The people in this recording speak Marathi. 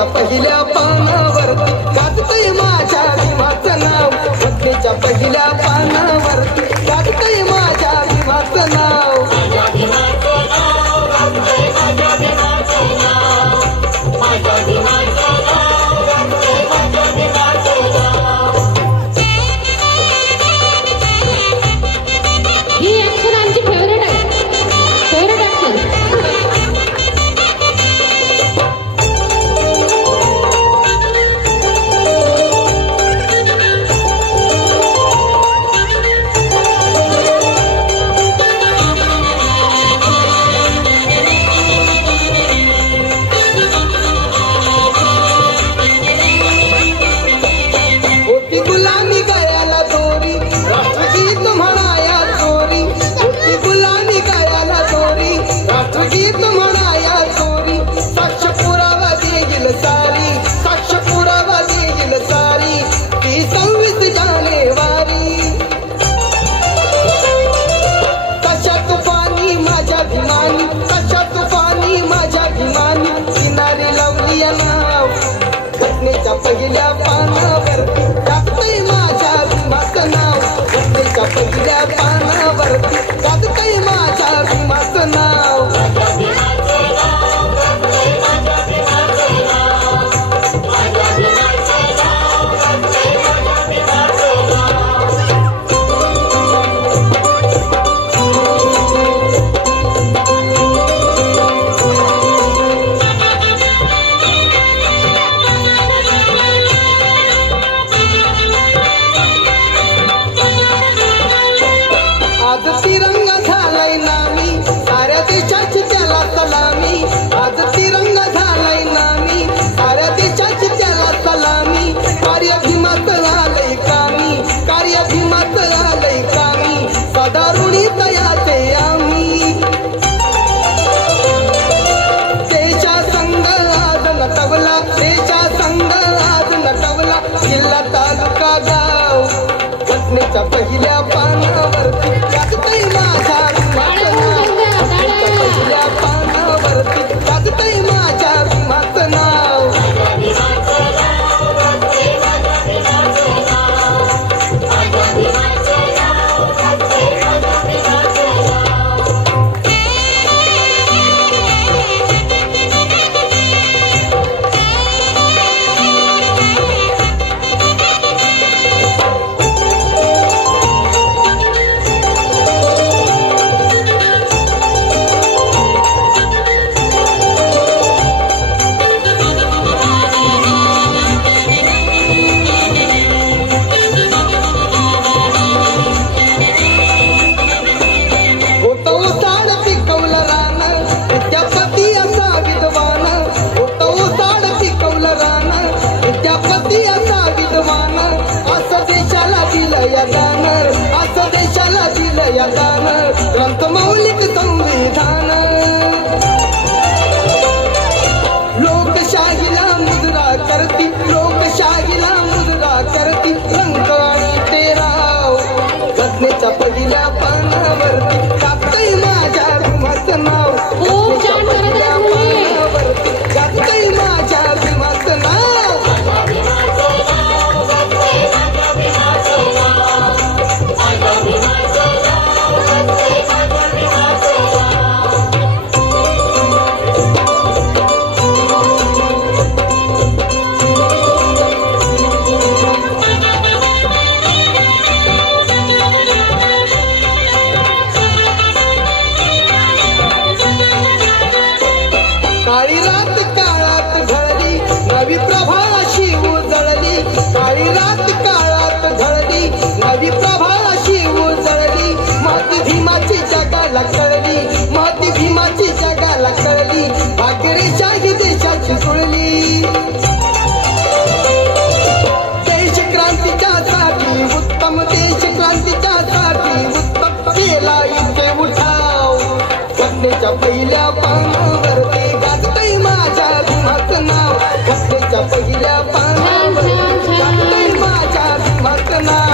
घटनेच्या पहिल्या पानावरती गाजतंय माझ्या भीमाचं नाव, घटनेच्या पहिल्या पानावरती गाजतंय माझ्या भीमाचं नाव. ही ऍक्शन आमची फेवरेट आहे, फेवरेट ऍक्शन. होती गुलामी गळ्याला दोरी, राष्ट्रगीत म्हणाया चोरी. होती गुलामी गळ्याला दोरी, राष्ट्रगीत म्हणाया चोरी. साक्ष पुरावा देईल सारी, साक्ष पुरावा देईल सारी, ती 26 जानेवारी. कशा तुफानी माझ्या भीमानी, कशा तुफानी माझ्या भीमानी, किनारी लावली नाव, घटनेच्या पहिल्या पानावरती गाजतंय माझ्या भीमाचं नाव, घटनेच्या पहिल्या पानावरती गाजतंय माझ्या भीमाचं नाव. आज तिरंगा झालाय नामी, साऱ्या देशाची त्याला सलामी. आज तिरंगा झालाय नामी, साऱ्या देशाची त्याला सलामी. कार्य भीमाचं आलंय कामी, कार्य भीमाचं आलंय कामी, सदारुणी तयाचे आम्ही. देशा संघ आज नटवला, देशा संघ आज नटवला, जिल्हा तालुका गाव, घटनेच्या पहिल्या पानावरती गाजतंय माझ्या भीमाचं नाव, घटनेच्या पहिल्या पानावरती गाजतंय माझ्या भीमाचं नाव. होतं उसाड पिकवलं रान, विद्यापती असा विद्वान. होतं उसाड पिकवलं रान, विद्यापती असा विद्वान, असं देशाला दिलं या दान, असं देशाला दिलं या दान, ग्रंथमौलिक संविधान. लोकशाहीला मुजरा करती, लोकशाहीला मुजरा करती, रंग आणि तेराव, घटनेच्या पहिल्या पानावरती गाजतंय माझ्या भीमाचं नाव, खूप छान करत आहे तुम्ही. पानावरती गाजतंय माझ्या भीमाचं नाव. काळी रात काळात ढळली, नवी प्रभा अशी उजळली. काळी रात काळात ढळली, नवी प्रभा अशी उजळली. माती भीमाची जगाला कळली, माती भीमाची जगाला कळली, भाग्यरेषाही देशाची जुळली. देश क्रांतीच्या साठी उत्तम, देश क्रांतीच्या साठी उत्तम केला इथे उठाव, घटनेच्या पहिल्या पानावरती गाजतंय माझ्या भीमाचं नाव, घटनेच्या पहिल्या पानावरती गाजतंय माझ्या भीमाचं नाव.